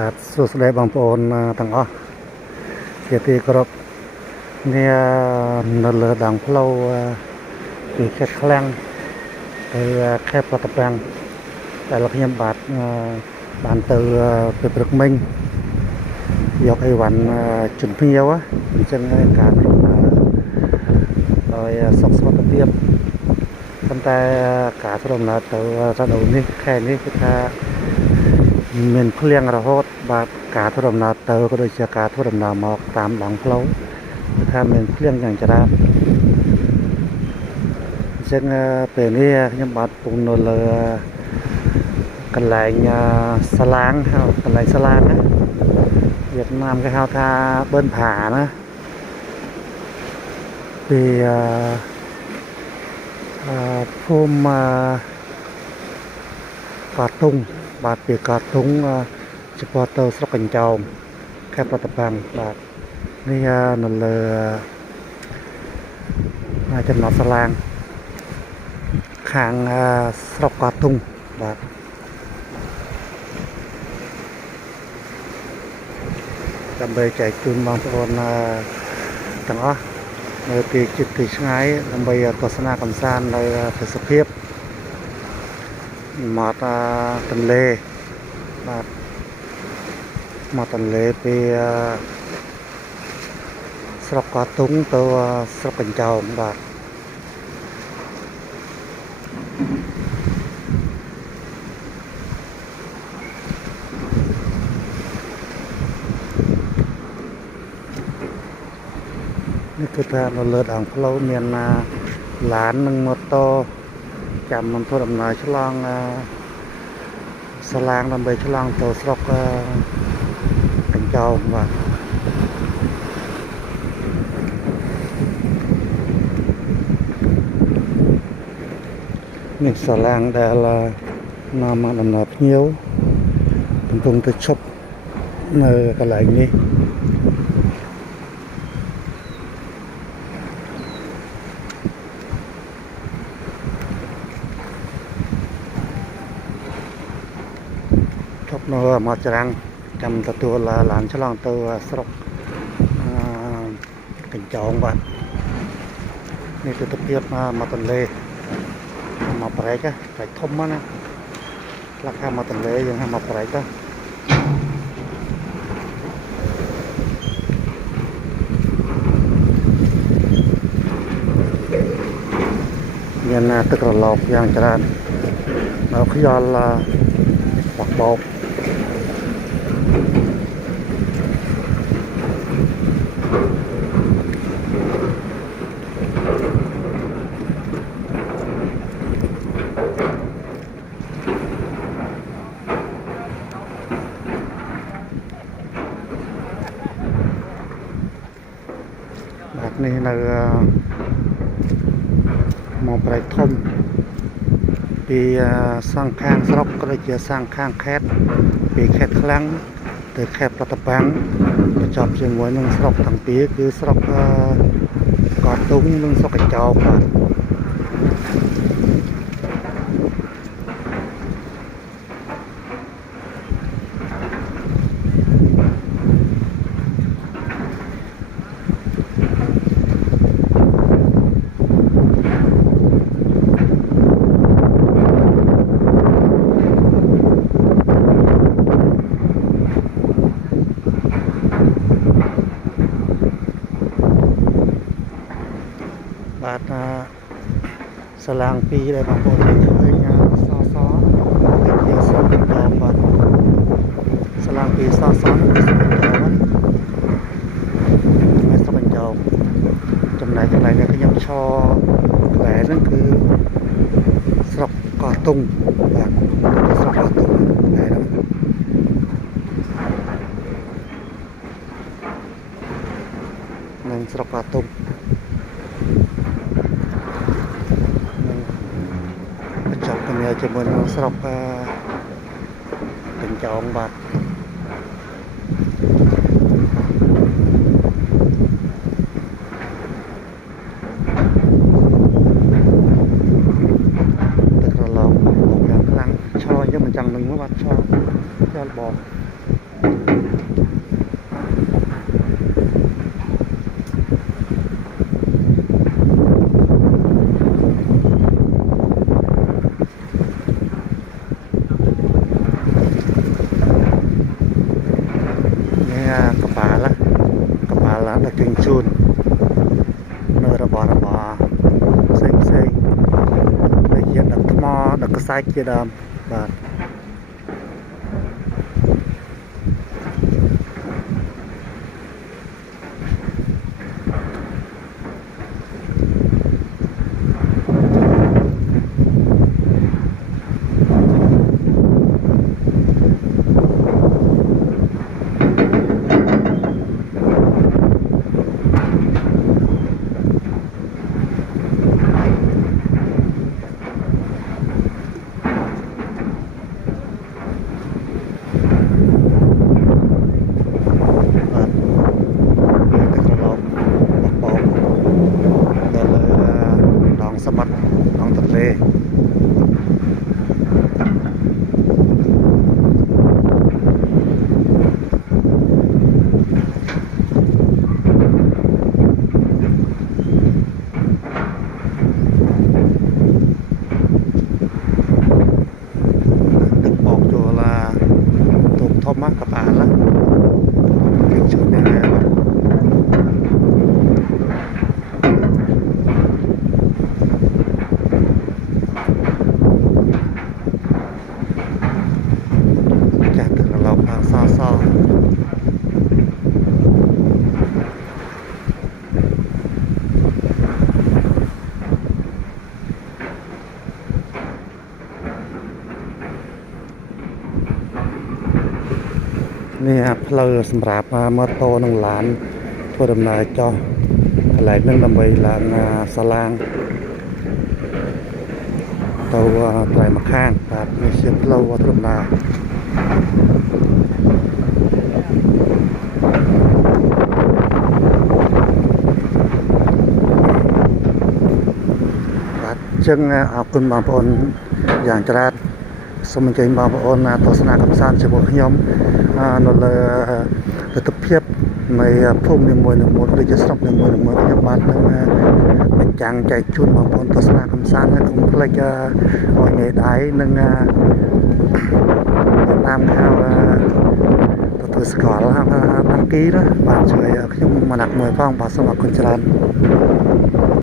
បាទសួស្តីបងប្អូនទាំងអស់ជាទីគោរពនេះនៅលើដងផ្លូវពីខេត្តឃ្លាំងទៅខេត្តបាត់ដំបងតែលោកខ្ញុំបានទៅព្រឹកមិញយកអីវ៉ាន់ជំភ្ញៀវអញ្ចឹងការឲ្យសុខសុវត្ថិភាពប៉ុន្តែការធ្វើដំណើរទៅរដូវនេះខែនេះគឺថាមានភ្លៀងរហូតបាទការធ្វើដំណើរទៅក៏ដូចជាការធ្វើដំណើរមកតាមដងផ្លូវគឺថាមានភ្លៀងយ៉ាងច្រើនអញ្ចឹងពេលនេះខ្ញុំបាទពងនៅលើកន្លែងសាឡាងហៅកន្លែងសាឡាងណាវៀតណាមគេហៅថាបឺនផាណាពីភូមិកោះទុងបាទពីកោះទុងចំពោះទៅស្រុកកញ្ចោមខេត្តបាត់ដំបងបាទនេះនៅលើចំណតសាឡាងខាងស្រុកកោះទុងបាទដើម្បីចែកជូនបងប្អូនទាំងអស់នៅទីជិតទីឆ្ងាយដើម្បីទស្សនាកម្សាន្តនៅទេសភាពមាត់ទន្លេបាទមាត់ទន្លេពីស្រុកកោះទុងទៅស្រុកកញ្ចោមបាទនេះគឺថានៅលើដងផ្លូវមានឡាននិងម៉ូតូចាំមិនធ្វើដំណើរឆ្លងសាឡាងដើម្បីឆ្លងទៅស្រុកកញ្ចោមបាទនេះសាឡាងដែលនាំមកដំណើរភ្ញៀវកំពុងទៅឈប់នៅកន្លែងនេះនៅមកច្រាំងចាំទទួលឡានឆ្លងទៅស្រុកកញ្ចោមបាទនេះទស្សនភាពមកទន្លេមកប្រែកធំណាខ្លះខាងមកទន្លេយើងមកប្រែកមានទឹករលកយ៉ាងច្រើនដល់ខ្យល់បោកបាទនេះនៅមកប្រៃធំ ពីសង្ខាងស្រុកក៏ដូចជាសង្ខាងខេត្តពីខេត្តខ្លាំងទៅខេត្តប្រតបាំងបញ្ចប់ជាមួយនឹងស្រុកទាំងពីរគឺស្រុកកោះទុំនិងស្រុកកញ្ចោកបាទសាឡាងពីរដែលបងប្អូនឃើញសសគឺជាស្រុកកញ្ចោកបាទសាឡាងពីរសសនោះគឺស្រុកកញ្ចោកហើយស្រុកកញ្ចោកចំណែកកន្លែងដែលខ្ញុំឈរកន្លែងហ្នឹងគឺស្រុកកោះទុំបាទស្រុកកោះទុំកន្លែងហ្នឹងនឹងស្រុកកោះទុំបញ្ចប់គ្នាជាមួយនឹងស្រុកកញ្ចោងបាទទឹកក្រឡោមបងយ៉ាងខ្លាំងឈរយើងមិនចង់នឹងបាទឈរចូលបងកប៉ាល់ដឹកជញ្ជូននៅរបស់ផ្សេងដូចជាដឹកថ្មដឹកខ្សាច់ជាដើមបាទសមុទ្រក្នុងទន្លេទឹកបោកចូលទូកធំកប៉ាល់គេជួយដែរបាទសនេះផ្លូវសម្រាប់ម៉ូតូនិងឡានធ្វើដំណើរចុះកន្លែងហ្នឹងដើម្បីឡើងសាឡាងទៅត្រៃម្ខាងបាទនេះជាផ្លូវធ្វើដំណើរបាទអញ្ចឹងអរគុណបងប្អូនយ៉ាងច្រើនសូមអញ្ជើញបងប្អូនទស្សនាកម្សាន្តជាមួយខ្ញុំនៅលើទស្សនភាពនៃភូមិនីមួយៗដូចជាស្រុកនីមួយៗខ្ញុំបាទនឹងបញ្ចាំងចែកជូនបងប្អូនទស្សនាកម្សាន្តហើយកុំភ្លេចឲ្យងាយដៃនិងតាមខាងទទួលស្គាល់ដង្កីណាបាទជួយខ្ញុំមកណាក់មួយផងបាទសូមអរគុណច្រើន